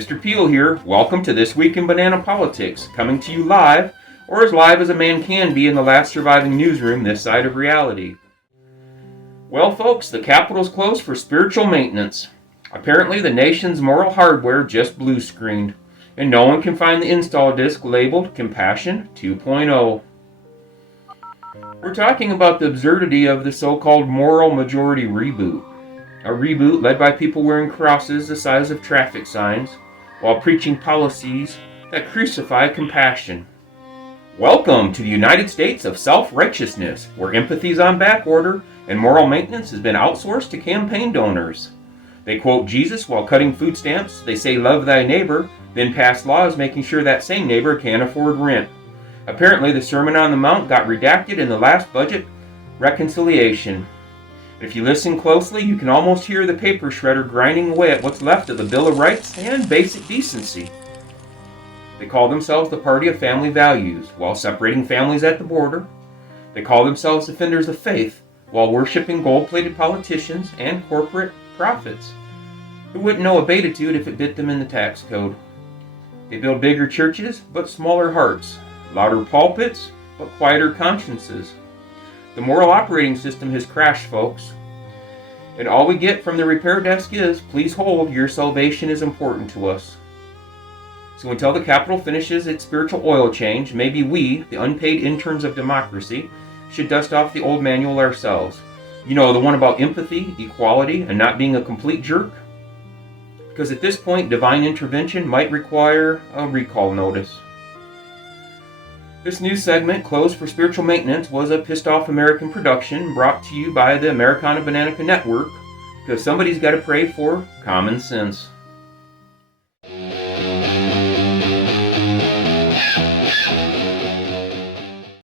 Mr. Peel here. Welcome to This Week in Banana Politics, coming to you live, or as live as a man can be in the last surviving newsroom this side of reality. Well, folks, the Capitol's closed for spiritual maintenance. Apparently, the nation's moral hardware just blue screened, and no one can find the install disc labeled Compassion 2.0. We're talking about the absurdity of the so-called moral majority reboot. A reboot led by people wearing crosses the size of traffic signs while preaching policies that crucify compassion. Welcome to the United States of self-righteousness, where empathy is on back order and moral maintenance has been outsourced to campaign donors. They quote Jesus while cutting food stamps. They say love thy neighbor, then pass laws making sure that same neighbor can't afford rent. Apparently the Sermon on the Mount got redacted in the last budget reconciliation. If you listen closely, you can almost hear the paper shredder grinding away at what's left of the Bill of Rights and basic decency. They call themselves the party of family values while separating families at the border. They call themselves defenders of faith while worshiping gold-plated politicians and corporate profits who wouldn't know a beatitude if it bit them in the tax code. They build bigger churches but smaller hearts, louder pulpits but quieter consciences. The moral operating system has crashed, folks. And all we get from the repair desk is, please hold, your salvation is important to us. So until the Capitol finishes its spiritual oil change, maybe we, the unpaid interns of democracy, should dust off the old manual ourselves. You know, the one about empathy, equality, and not being a complete jerk? Because at this point, divine intervention might require a recall notice. This news segment, Closed for Spiritual Maintenance, was a pissed-off American production brought to you by the Americana Bananica Network, because somebody's got to pray for common sense.